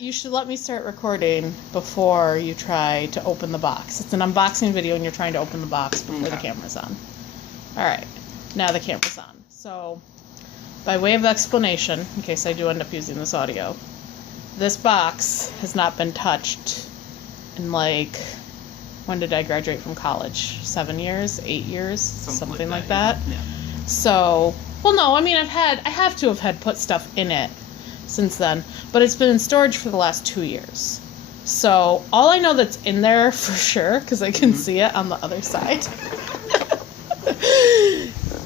You should let me start recording before you try to open the box. It's an unboxing video and you're trying to open the box before the camera's on. Alright, now the camera's on. So, by way of explanation, in case I do end up using this audio, this box has not been touched in like, when did I graduate from college? 7 years? 8 years? Something like that. Yeah. So, well no, I mean I have to have had put stuff in it since then, but it's been in storage for the last 2 years. So all I know that's in there for sure, because I can see it on the other side,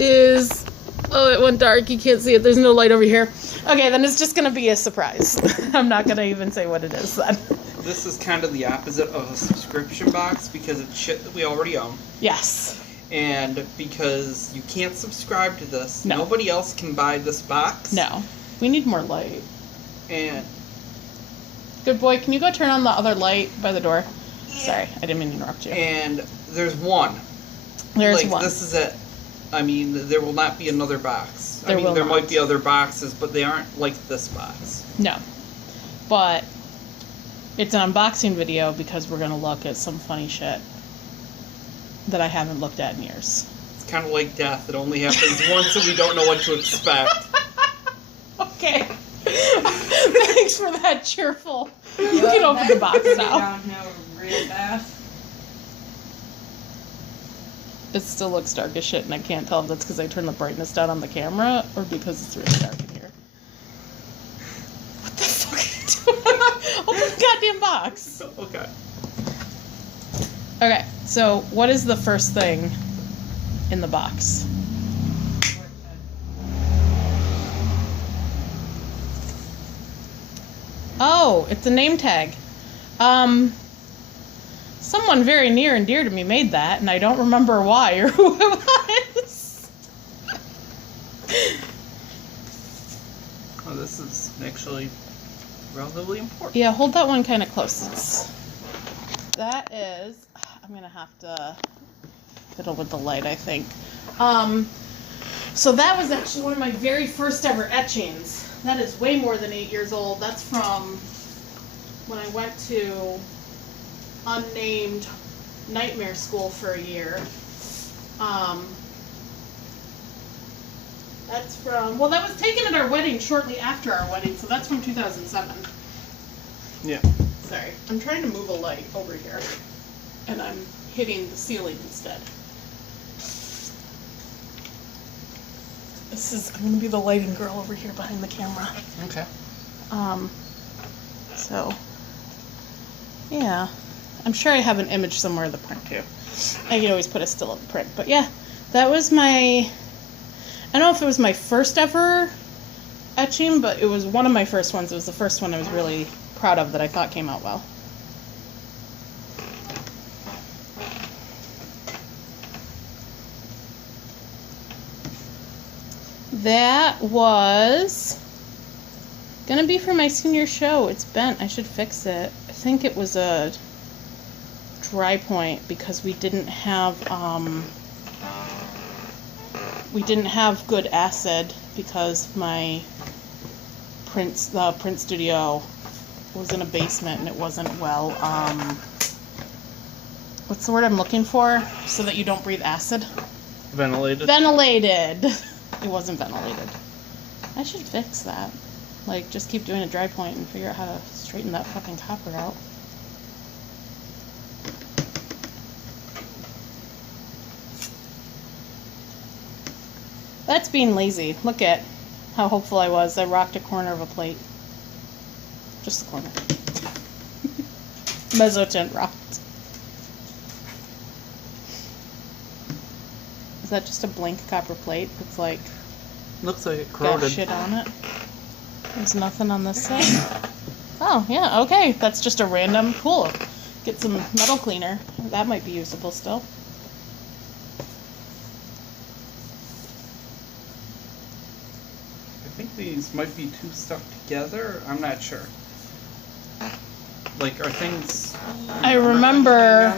is, oh, it went dark, you can't see it, there's no light over here. Okay, then it's just going to be a surprise. I'm not going to even say what it is then. This is kind of the opposite of a subscription box because it's shit that we already own. Yes. And because you can't subscribe to this, no. Nobody else can buy this box. No. We need more light. And good boy, can you go turn on the other light by the door? Yeah. Sorry, I didn't mean to interrupt you. And there's one. There's one. This is it. I mean, there will not be another box. There might be other boxes, but they aren't like this box. No. But it's an unboxing video because we're going to look at some funny shit that I haven't looked at in years. It's kind of like death. It only happens once and we don't know what to expect. Okay. Thanks for that cheerful. You can open the box now. It still looks dark as shit, and I can't tell if that's because I turned the brightness down on the camera or because it's really dark in here. What the fuck are you doing? Open the goddamn box. Okay. Okay, so what is the first thing in the box? Oh, it's a name tag. Someone very near and dear to me made that, and I don't remember why or who it was. Oh, this is actually relatively important. Yeah, hold that one kind of close. That is... I'm going to have to fiddle with the light, I think. So that was actually one of my very first ever etchings. That is way more than 8 years old. That's from when I went to unnamed nightmare school for a year. That's from, well, that was taken at our wedding shortly after our wedding, so that's from 2007. Yeah. Sorry, I'm trying to move a light over here, and I'm hitting the ceiling instead. I'm going to be the lighting girl over here behind the camera. Okay. So, yeah. I'm sure I have an image somewhere of the print, too. I can always put a still of the print. But, yeah, that was my... I don't know if it was my first ever etching, but it was one of my first ones. It was the first one I was really proud of that I thought came out well. That was gonna be for my senior show. It's bent. I should fix it. I think it was a dry point because we didn't have good acid because my print studio was in a basement and it wasn't well what's the word I'm looking for so that you don't breathe acid? Ventilated. It wasn't ventilated. I should fix that. Like, just keep doing a dry point and figure out how to straighten that fucking copper out. That's being lazy. Look at how hopeful I was. I rocked a corner of a plate. Just the corner. Mezzotint rocked. Is that just a blank copper plate that's like... Looks like it corroded. Got shit on it? There's nothing on this side? Oh, yeah, okay. That's just a random... Cool. Get some metal cleaner. That might be usable still. I think these might be two stuck together. I'm not sure. Like, are things... I remember...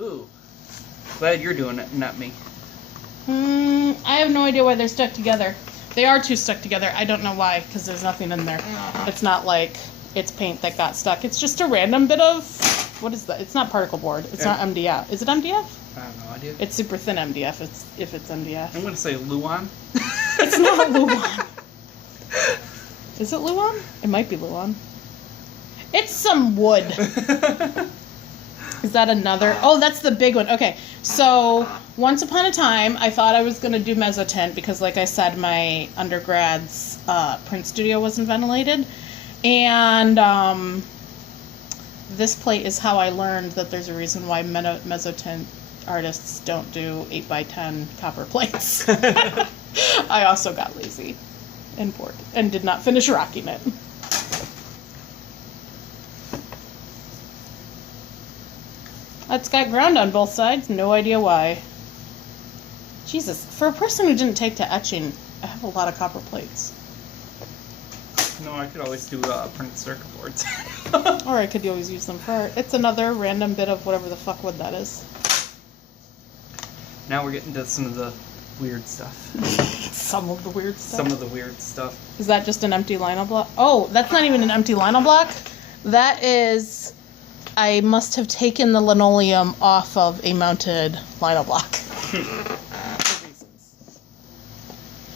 Ooh. Glad you're doing it, not me. I have no idea why they're stuck together. They are two stuck together. I don't know why, because there's nothing in there. It's not like it's paint that got stuck. It's just a random bit of, what is that? It's not particle board. It's not MDF. Is it MDF? I have no idea. It's super thin MDF if it's MDF. I'm going to say Luan. It's not Luan. Is it Luan? It might be Luan. It's some wood. Is that another? Oh, that's the big one. Okay, so once upon a time, I thought I was going to do mezzotint because, like I said, my undergrad's print studio wasn't ventilated. And this plate is how I learned that there's a reason why mezzotint artists don't do 8x10 copper plates. I also got lazy and bored and did not finish rocking it. It's got ground on both sides. No idea why. Jesus, for a person who didn't take to etching, I have a lot of copper plates. No, I could always do printed circuit boards. Or I could always use them for art. It's another random bit of whatever the fuck wood that is. Now we're getting to some of the weird stuff. Some of the weird stuff? Some of the weird stuff. Is that just an empty lino block? Oh, that's not even an empty lino block. That is... I must have taken the linoleum off of a mounted lino block. For reasons.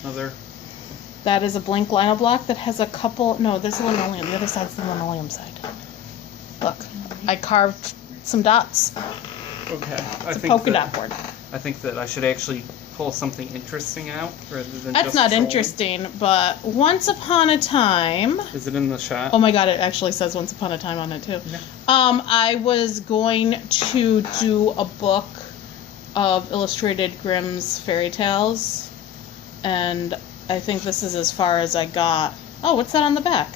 Another. That is a blank lino block that has a couple... No, there's a linoleum. The other side's the linoleum side. Look, I carved some dots. Okay. It's a polka dot board. I think that I should actually pull something interesting out rather than That's just not trolling. Interesting, but once upon a time... Is it in the shot? Oh my god, it actually says once upon a time on it too. No. I was going to do a book of illustrated Grimm's fairy tales, and I think this is as far as I got. Oh, what's that on the back?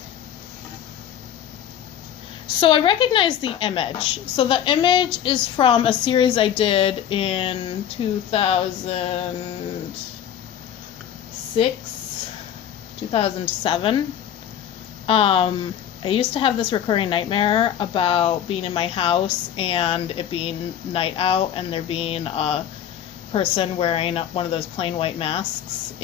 So I recognize the image. So the image is from a series I did in 2006, 2007. I used to have this recurring nightmare about being in my house and it being night out and there being a person wearing one of those plain white masks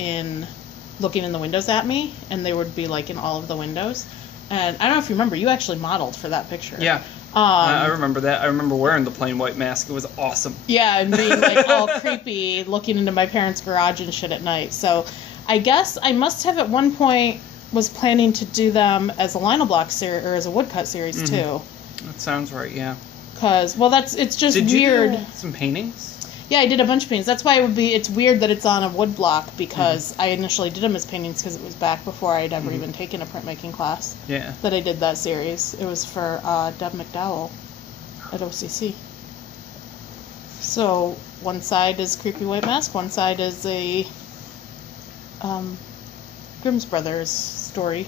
looking in the windows at me, and they would be like in all of the windows. And I don't know if you remember, you actually modeled for that picture. Yeah. I remember that. I remember wearing the plain white mask. It was awesome. Yeah, and being like all creepy, looking into my parents' garage and shit at night. So I guess I must have at one point was planning to do them as a lino block series or as a woodcut series too. That sounds right, yeah. Because, well, it's just Did weird. You do some paintings? Yeah, I did a bunch of paintings. That's why it's weird that it's on a wood block, because I initially did them as paintings because it was back before I'd ever even taken a printmaking class. Yeah. That I did that series. It was for Deb McDowell at OCC. So one side is Creepy White Mask, one side is a Grimm's Brothers story.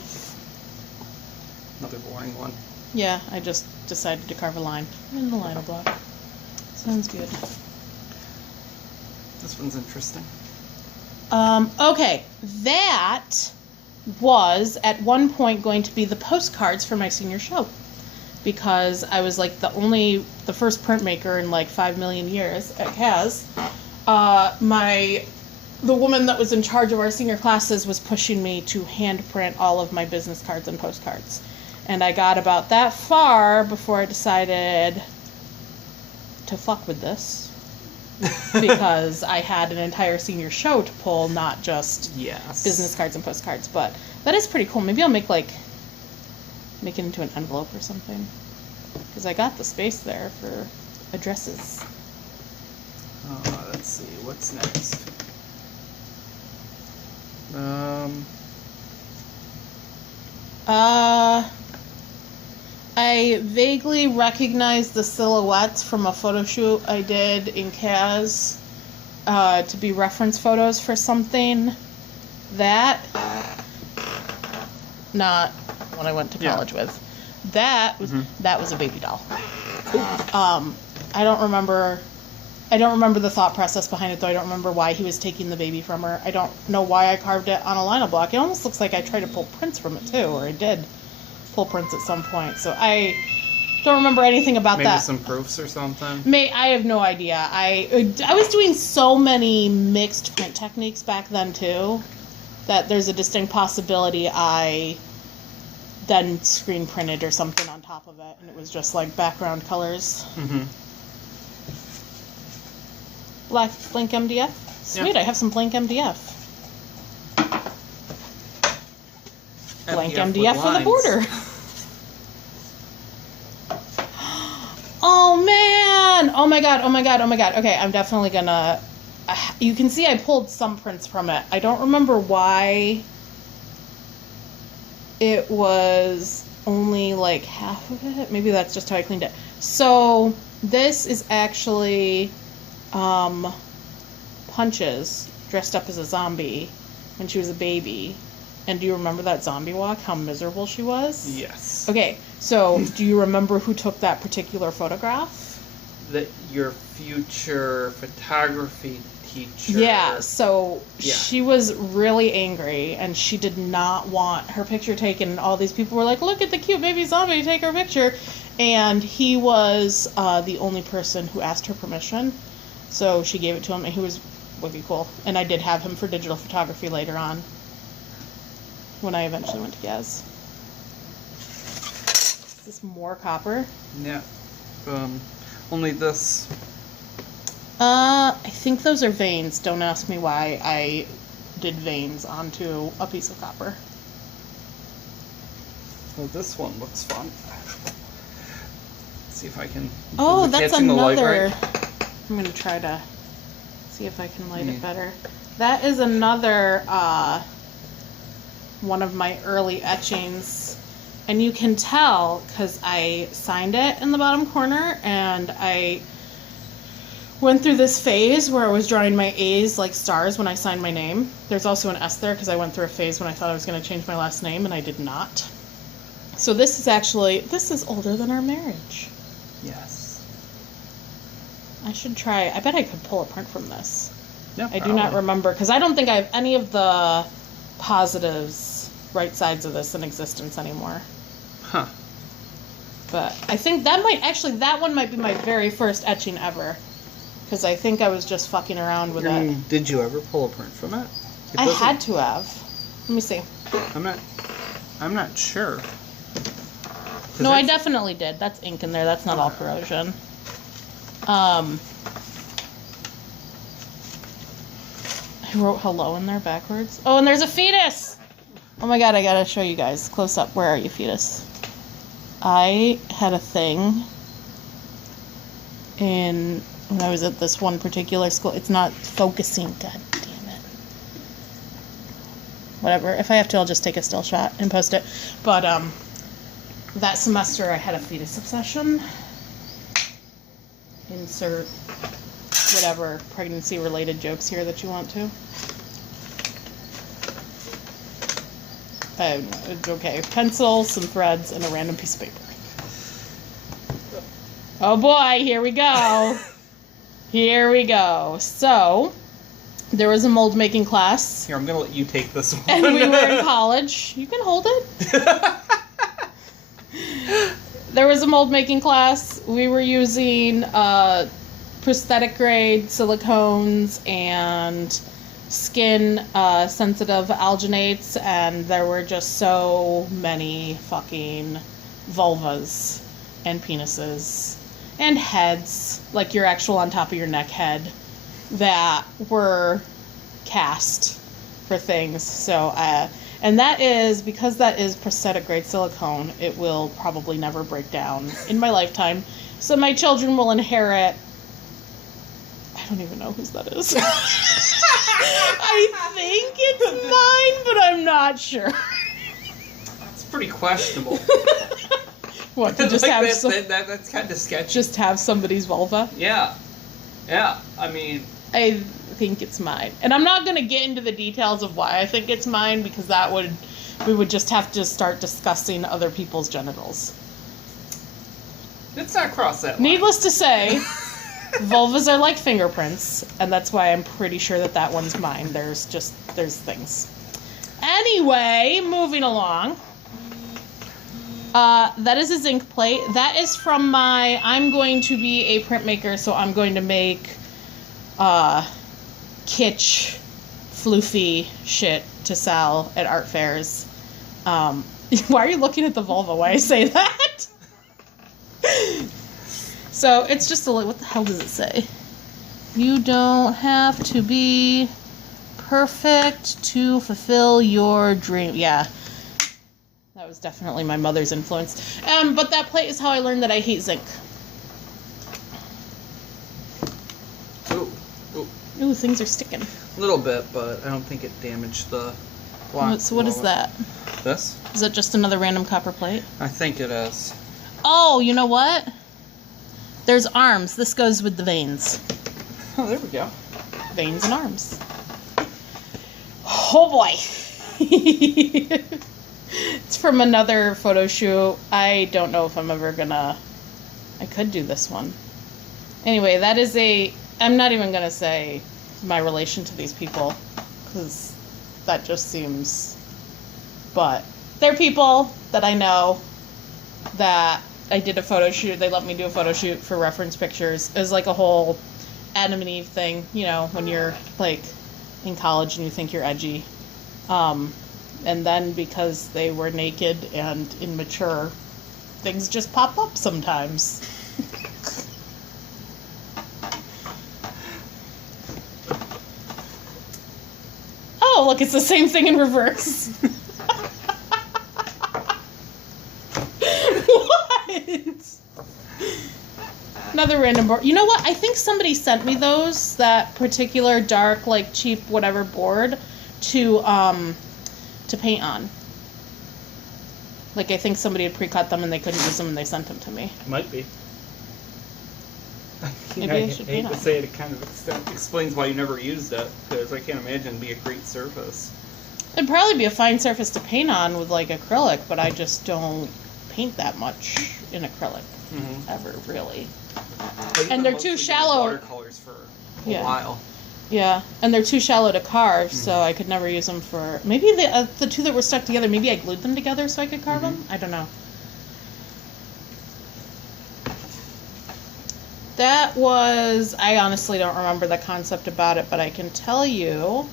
Another boring one. Yeah, I just decided to carve a line in the lino block. Sounds good. This one's interesting. Okay, that was at one point going to be the postcards for my senior show, because I was like the first printmaker in like 5 million years at CAS. The woman that was in charge of our senior classes was pushing me to hand print all of my business cards and postcards, and I got about that far before I decided to fuck with this. Because I had an entire senior show to pull, not just business cards and postcards. But that is pretty cool. Maybe I'll make it into an envelope or something. Because I got the space there for addresses. Let's see, what's next? I vaguely recognize the silhouettes from a photo shoot I did in CAS to be reference photos for something. That, not what I went to college with. That was a baby doll. I don't remember the thought process behind it, though. I don't remember why he was taking the baby from her. I don't know why I carved it on a lino block. It almost looks like I tried to pull prints from it, too, or I did pull prints at some point. So I don't remember anything about that. Maybe some proofs or something? I have no idea. I was doing so many mixed print techniques back then, too. that there's a distinct possibility I then screen printed or something on top of it, and it was just like background colors. Mm-hmm. Blank MDF? Sweet, yeah. I have some blank MDF. Blank MDF for the border. Oh man! Oh my god, oh my god, oh my god. Okay, I'm definitely gonna... you can see I pulled some prints from it. I don't remember why it was only like half of it. Maybe that's just how I cleaned it. So this is actually Punch's dressed up as a zombie when she was a baby. And do you remember that zombie walk? How miserable she was? Yes. Okay, so do you remember who took that particular photograph? Your future photography teacher. Yeah, so she was really angry, and she did not want her picture taken. And all these people were like, look at the cute baby zombie, take her picture. And he was the only person who asked her permission. So she gave it to him, and he was wicked cool. And I did have him for digital photography later on, when I eventually went to Gaz. Is this more copper? Yeah. Only this. I think those are veins. Don't ask me why I did veins onto a piece of copper. Well, this one looks fun. Let's see if I can... Oh, that's another... I'm going to try to see if I can light it better. That is another one of my early etchings. And you can tell because I signed it in the bottom corner, and I went through this phase where I was drawing my A's like stars when I signed my name. There's also an S there because I went through a phase when I thought I was going to change my last name, and I did not. So this is older than our marriage. Yes. I should try. I bet I could pull a print from this. Yeah, I do not remember, because I don't think I have any of the positives, right sides of this in existence anymore. Huh. But I think that one might be my very first etching ever. Because I think I was just fucking around with it. Did you ever pull a print from it? I had to have. Let me see. I'm not sure. No, I definitely did. That's ink in there. That's not all corrosion. I wrote hello in there backwards. Oh, and there's a fetus! Oh my god, I gotta show you guys. Close up. Where are you, fetus? I had a thing when I was at this one particular school. It's not focusing. God damn it. Whatever. If I have to, I'll just take a still shot and post it. But, that semester I had a fetus obsession. Insert whatever pregnancy-related jokes here that you want to. Okay, pencil, some threads, and a random piece of paper. Oh boy, here we go. Here we go. So, there was a mold making class. Here, I'm going to let you take this one. And we were in college. You can hold it. There was a mold making class. We were using prosthetic grade silicones and skin sensitive alginates, and there were just so many fucking vulvas and penises and heads, like your actual on top of your neck head, that were cast for things. So and that is, because that is prosthetic grade silicone, it will probably never break down in my lifetime. So my children will inherit, I don't even know whose that is. I think it's mine, but I'm not sure. It's pretty questionable. What, to just have that's kind of sketchy. Just have somebody's vulva? Yeah. Yeah, I mean... I think it's mine. And I'm not going to get into the details of why I think it's mine, because we would just have to start discussing other people's genitals. Let's not cross that line. Needless to say, vulvas are like fingerprints, and that's why I'm pretty sure that one's mine. There's things. Anyway, moving along. That is a zinc plate. That is from I'm going to be a printmaker, so I'm going to make kitsch floofy shit to sell at art fairs. Why are you looking at the vulva? Why I say that? So it's just what the hell does it say? You don't have to be perfect to fulfill your dream. Yeah. That was definitely my mother's influence. But that plate is how I learned that I hate zinc. Ooh, things are sticking. A little bit, but I don't think it damaged the block. So what is that? This? Is that just another random copper plate? I think it is. Oh, you know what? There's arms. This goes with the veins. Oh, there we go. Veins and arms. Oh boy. It's from another photo shoot. I don't know if I'm ever gonna... I could do this one. Anyway, that is I'm not even gonna say my relation to these people, because that just seems... But they're people that I know that I did a photo shoot. They let me do a photo shoot for reference pictures. It was like a whole Adam and Eve thing, you know, when you're like in college and you think you're edgy. And then because they were naked and immature, things just pop up sometimes. Oh, look, it's the same thing in reverse. What? Another random board. You know what? I think somebody sent me those, that particular dark, like, cheap whatever board to paint on. Like, I think somebody had pre-cut them and they couldn't use them and they sent them to me. Might be. Maybe I should paint hate to on. say it kind of explains why you never used it, because I can't imagine it'd be a great surface. It'd probably be a fine surface to paint on with, like, acrylic, but I just don't paint that much in acrylic. Mm-hmm. Ever, really. And they're too shallow. Watercolors for a while. Yeah, and they're too shallow to carve, so I could never use them for... Maybe the two that were stuck together, maybe I glued them together so I could carve them? I don't know. That was... I honestly don't remember the concept about it, but I can tell you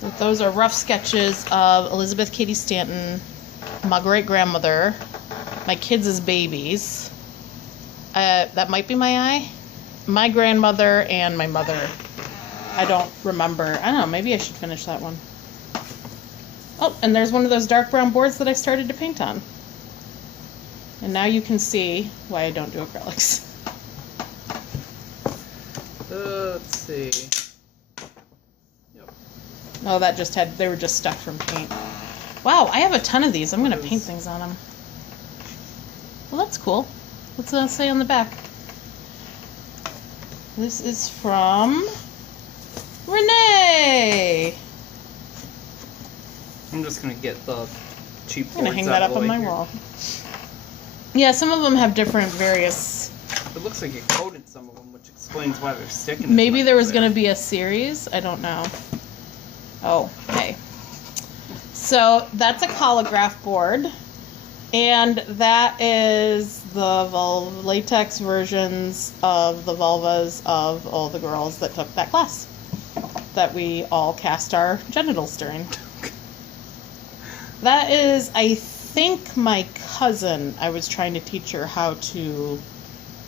that those are rough sketches of Elizabeth Cady Stanton, my great-grandmother, my kids as babies. That might be my eye. My grandmother and my mother. I don't remember. I don't know. Maybe I should finish that one. Oh, and there's one of those dark brown boards that I started to paint on. And now you can see why I don't do acrylics. Let's see. Yep. Oh, that just had... They were just stuck from paint. Wow, I have a ton of these. I'm going to paint things on them. Well, that's cool. What's that say on the back? This is from Renee. I'm just gonna get the cheap boards. I'm gonna hang that up on my wall. Yeah, some of them have different various... It looks like you coated some of them, which explains why they're sticking. Maybe there was gonna be a series. I don't know. Oh, okay. So that's a holograph board. And that is the latex versions of the vulvas of all the girls that took that class that we all cast our genitals during. That is, I think, my cousin. I was trying to teach her how to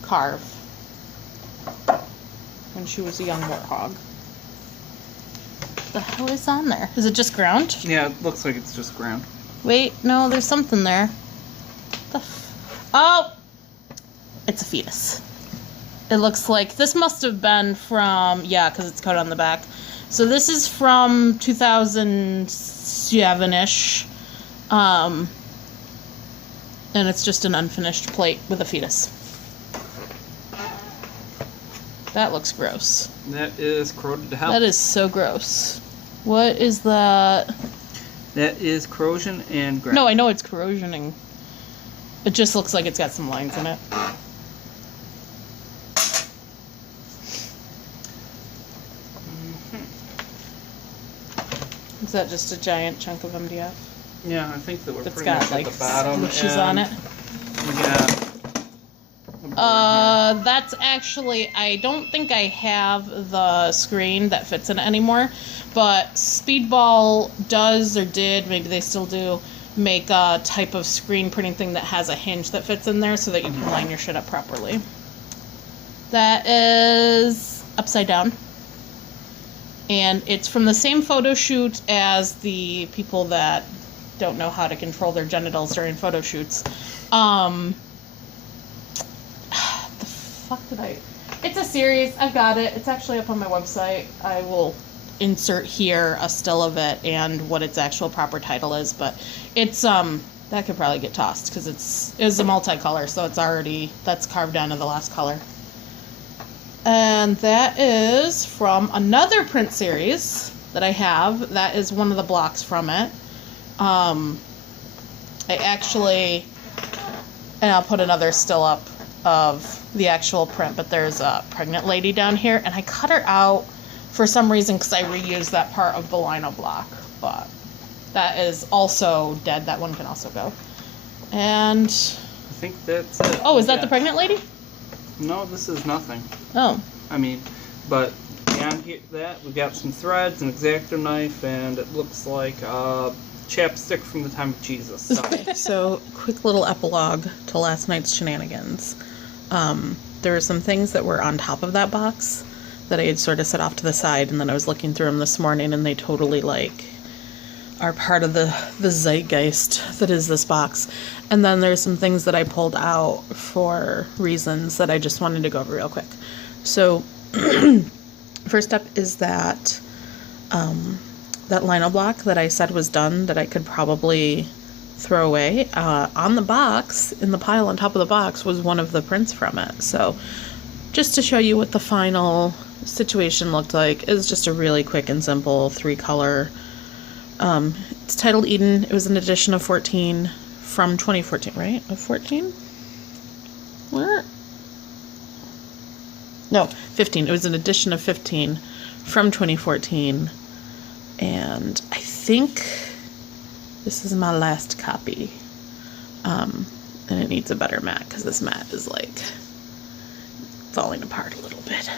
carve when she was a young warthog. What the hell is on there? Is it just ground? Yeah, it looks like it's just ground. Wait, no, there's something there. Oh! It's a fetus. It looks like... This must have been from... Yeah, because it's coated on the back. So this is from 2007-ish. And it's just an unfinished plate with a fetus. That looks gross. That is corroded to hell. That is so gross. What is that? That is corrosion and ground. No, I know it's corrosioning. It just looks like it's got some lines in it. Is that just a giant chunk of MDF? Yeah, I think that we're It's pretty got much like at the bottom. slushes on it. We got a That's actually, I don't think I have the screen that fits in it anymore, but Speedball does, or did, maybe they still do, make a type of screen printing thing that has a hinge that fits in there so that you can line your shit up properly. That is upside down. And it's from the same photo shoot as the people that don't know how to control their genitals during photo shoots. The fuck did I... It's a series. I've got it. It's actually up on my website. I will insert here a still of it and what its actual proper title is, but it's, that could probably get tossed because it's a multicolor, so it's already, that's carved down to the last color. And that is from another print series that I have. That is one of the blocks from it. I actually, and I'll put another still up of the actual print, but there's a pregnant lady down here, and I cut her out for some reason because I reused that part of the lino block, but that is also dead. That one can also go. And I think that's it. Oh, is that the pregnant lady? No, this is nothing. Oh. I mean, but beyond that, we got some threads, an X-Acto knife, and it looks like chapstick from the time of Jesus. So, quick little epilogue to last night's shenanigans. There were some things that were on top of that box that I had sort of set off to the side, and then I was looking through them this morning, and they totally, like, are part of the zeitgeist that is this box. And then there's some things that I pulled out for reasons that I just wanted to go over real quick. So, first up is that that lino block that I said was done that I could probably throw away. On the box, in the pile on top of the box, was one of the prints from it. So, just to show you what the final situation looked like, is just a really quick and simple 3-color. It's titled Eden. It was an edition of 14 from 2014, right? Of 14? Where? No, 15. It was an edition of 15 from 2014. And I think this is my last copy. And it needs a better mat because this mat is like falling apart a little bit.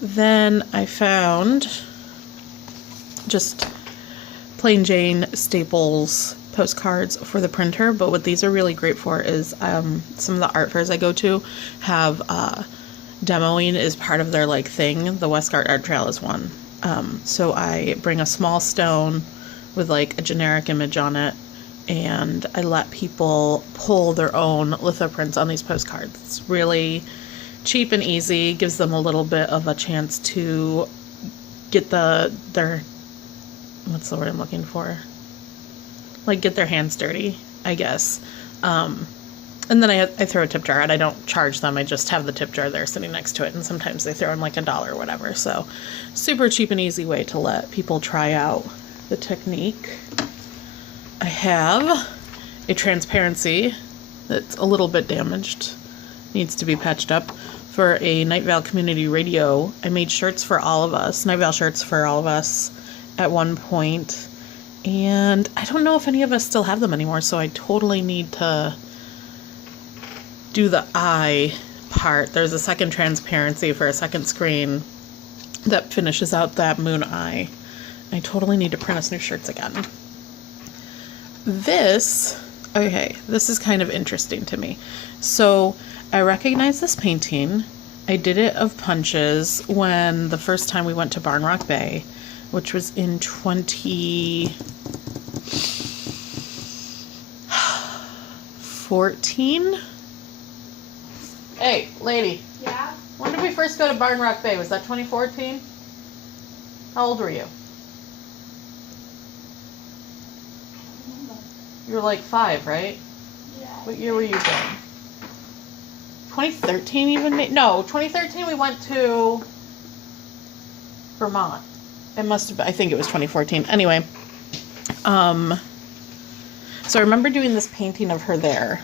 Then I found just plain Jane Staples postcards for the printer, but what these are really great for is some of the art fairs I go to have demoing is part of their like thing. The Westgard Art Trail is one. So I bring a small stone with like a generic image on it, and I let people pull their own lithoprints on these postcards. It's really cheap and easy, gives them a little bit of a chance to get their what's the word I'm looking for? Like, get their hands dirty, I guess. And then I throw a tip jar out. I don't charge them. I just have the tip jar there sitting next to it. And sometimes they throw in like $1 or whatever. So, super cheap and easy way to let people try out the technique. I have a transparency that's a little bit damaged. Needs to be patched up. For a Night Vale community radio, I made shirts for all of us. Night Vale shirts for all of us at one point, and I don't know if any of us still have them anymore, so I totally need to do the eye part. There's a second transparency for a second screen that finishes out that moon eye. I totally need to print us new shirts again. This is kind of interesting to me. So I recognize this painting. I did it of punches when the first time we went to Barn Rock Bay, which was in 2014. Hey, lady. Yeah? When did we first go to Barn Rock Bay? Was that 2014? How old were you? You were like 5, right? Yeah. What year were you going? 2013 even? No, 2013 we went to Vermont. It must have been, I think it was 2014. Anyway, so I remember doing this painting of her there.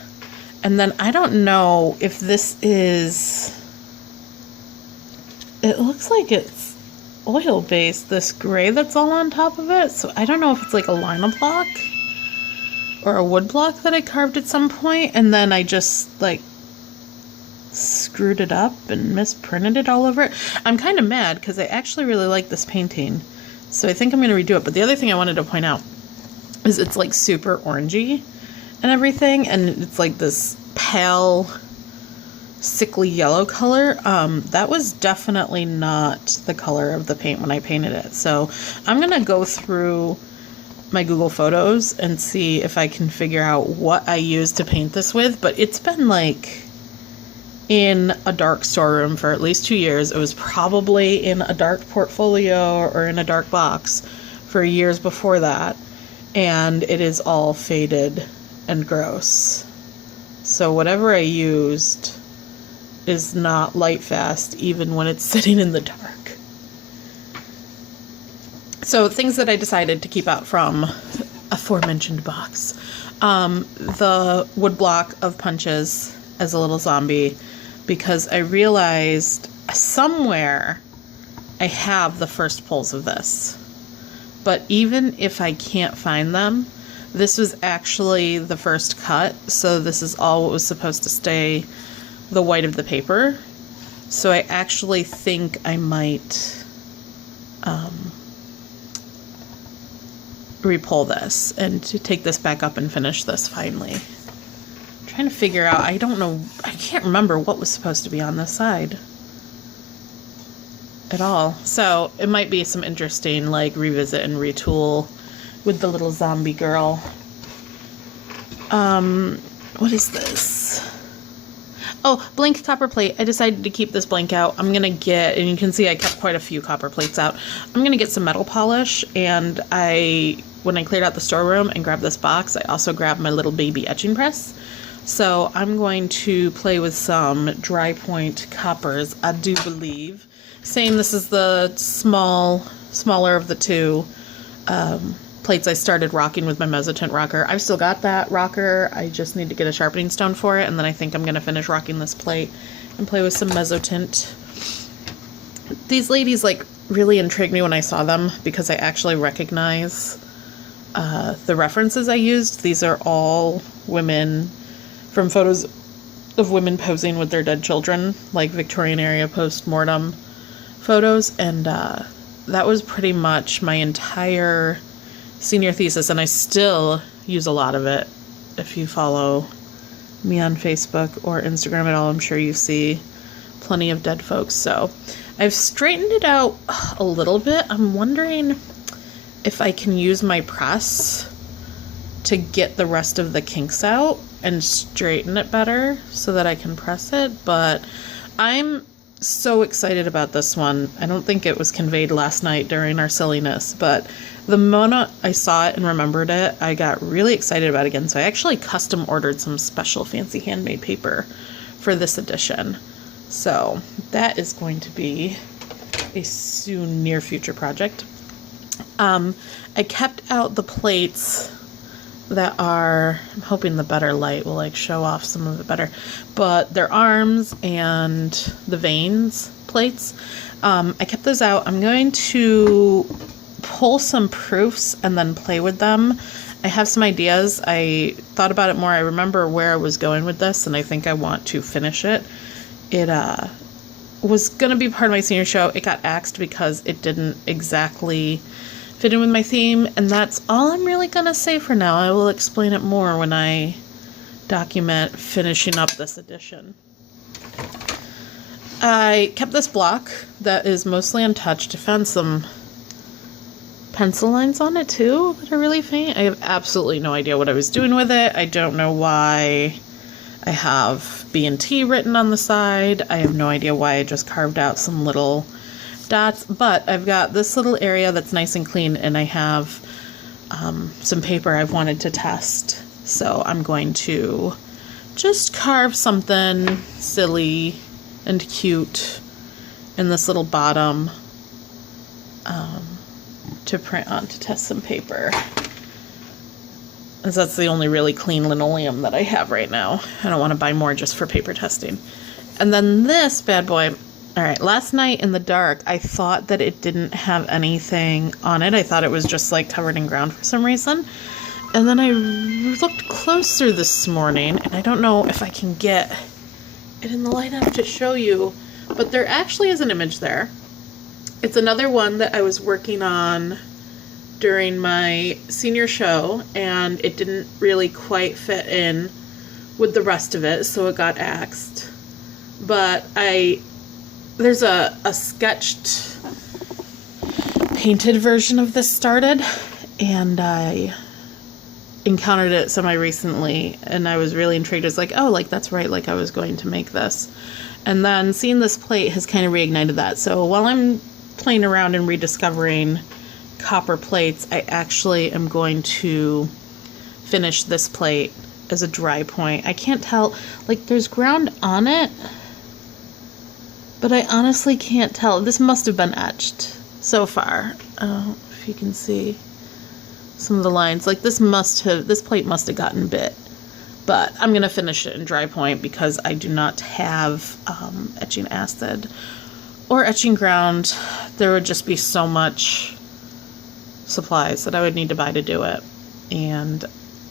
And then I don't know if this is, it looks like it's oil-based, this gray that's all on top of it. So I don't know if it's like a lino block or a wood block that I carved at some point, and then I just like screwed it up and misprinted it all over it. I'm kind of mad because I actually really like this painting. So I think I'm going to redo it. But the other thing I wanted to point out is it's like super orangey and everything. And it's like this pale, sickly yellow color. That was definitely not the color of the paint when I painted it. So I'm going to go through my Google Photos and see if I can figure out what I used to paint this with. But it's been like in a dark storeroom for at least 2 years. It was probably in a dark portfolio or in a dark box for years before that. And it is all faded and gross. So whatever I used is not light fast even when it's sitting in the dark. So things that I decided to keep out from aforementioned box. The wood block of punches as a little zombie, because I realized somewhere I have the first pulls of this. But even if I can't find them, this was actually the first cut. So this is all what was supposed to stay the white of the paper. So I actually think I might repull this and to take this back up and finish this finally. I'm trying to figure out, I don't know, I can't remember what was supposed to be on this side at all. So it might be some interesting like revisit and retool with the little zombie girl. What is this? Oh, blank copper plate. I decided to keep this blank out. I'm going to get, and you can see I kept quite a few copper plates out. I'm going to get some metal polish, and when I cleared out the storeroom and grabbed this box, I also grabbed my little baby etching press. So I'm going to play with some dry point coppers, I do believe. Same, this is the smaller of the two plates I started rocking with my mezzotint rocker. I've still got that rocker. I just need to get a sharpening stone for it, and then I think I'm going to finish rocking this plate and play with some mezzotint. These ladies like really intrigued me when I saw them because I actually recognize the references I used. These are all women from photos of women posing with their dead children, like Victorian era post-mortem photos, and that was pretty much my entire senior thesis, and I still use a lot of it. If you follow me on Facebook or Instagram at all, I'm sure you see plenty of dead folks. So I've straightened it out a little bit. I'm wondering if I can use my press to get the rest of the kinks out and straighten it better so that I can press it, but I'm so excited about this one. I don't think it was conveyed last night during our silliness, but the moment I saw it and remembered it, I got really excited about it again. So I actually custom ordered some special fancy handmade paper for this edition. So that is going to be a soon near future project. I kept out the plates that are, I'm hoping the better light will like show off some of it better, but their arms and the veins plates. I kept those out. I'm going to pull some proofs and then play with them. I have some ideas. I thought about it more. I remember where I was going with this, and I think I want to finish it. It was going to be part of my senior show. It got axed because it didn't exactly fit in with my theme, and that's all I'm really going to say for now. I will explain it more when I document finishing up this edition. I kept this block that is mostly untouched. I found some pencil lines on it too that are really faint. I have absolutely no idea what I was doing with it. I don't know why I have B&T written on the side. I have no idea why I just carved out some little dots, but I've got this little area that's nice and clean, and I have some paper I've wanted to test. So I'm going to just carve something silly and cute in this little bottom to print on to test some paper, as that's the only really clean linoleum that I have right now. I don't want to buy more just for paper testing. And then this bad boy. All right, last night in the dark, I thought that it didn't have anything on it. I thought it was just like covered in ground for some reason. And then I looked closer this morning, and I don't know if I can get it in the light enough to show you, but there actually is an image there. It's another one that I was working on during my senior show, and it didn't really quite fit in with the rest of it, so it got axed. But there's a sketched painted version of this started, and I encountered it semi-recently, and I was really intrigued. It's like, oh, like, that's right, like, I was going to make this. And then seeing this plate has kind of reignited that. So while I'm playing around and rediscovering copper plates, I actually am going to finish this plate as a dry point. I can't tell, like, there's ground on it, but I honestly can't tell. This must have been etched so far. If you can see some of the lines, like, this plate must have gotten bit. But I'm gonna finish it in dry point because I do not have etching acid or etching ground. There would just be so much supplies that I would need to buy to do it, and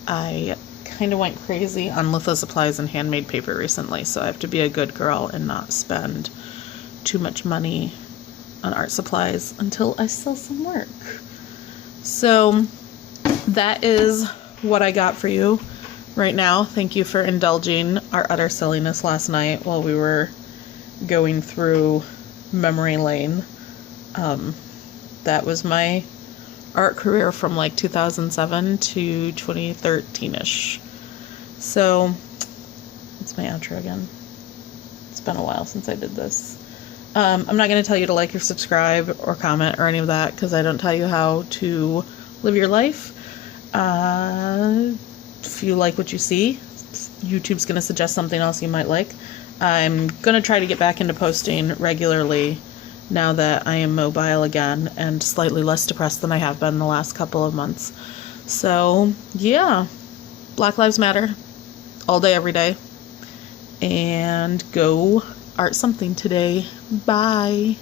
I kind of went crazy on litho supplies and handmade paper recently, so I have to be a good girl and not spend too much money on art supplies until I sell some work. So that is what I got for you right now. Thank you for indulging our utter silliness last night while we were going through memory lane. That was my art career from like 2007 to 2013-ish. So it's my outro again. It's been a while since I did this. I'm not going to tell you to like or subscribe or comment or any of that, because I don't tell you how to live your life. If you like what you see, YouTube's going to suggest something else you might like. I'm going to try to get back into posting regularly now that I am mobile again and slightly less depressed than I have been the last couple of months. So, yeah. Black Lives Matter. All day, every day. And go art something today. Bye.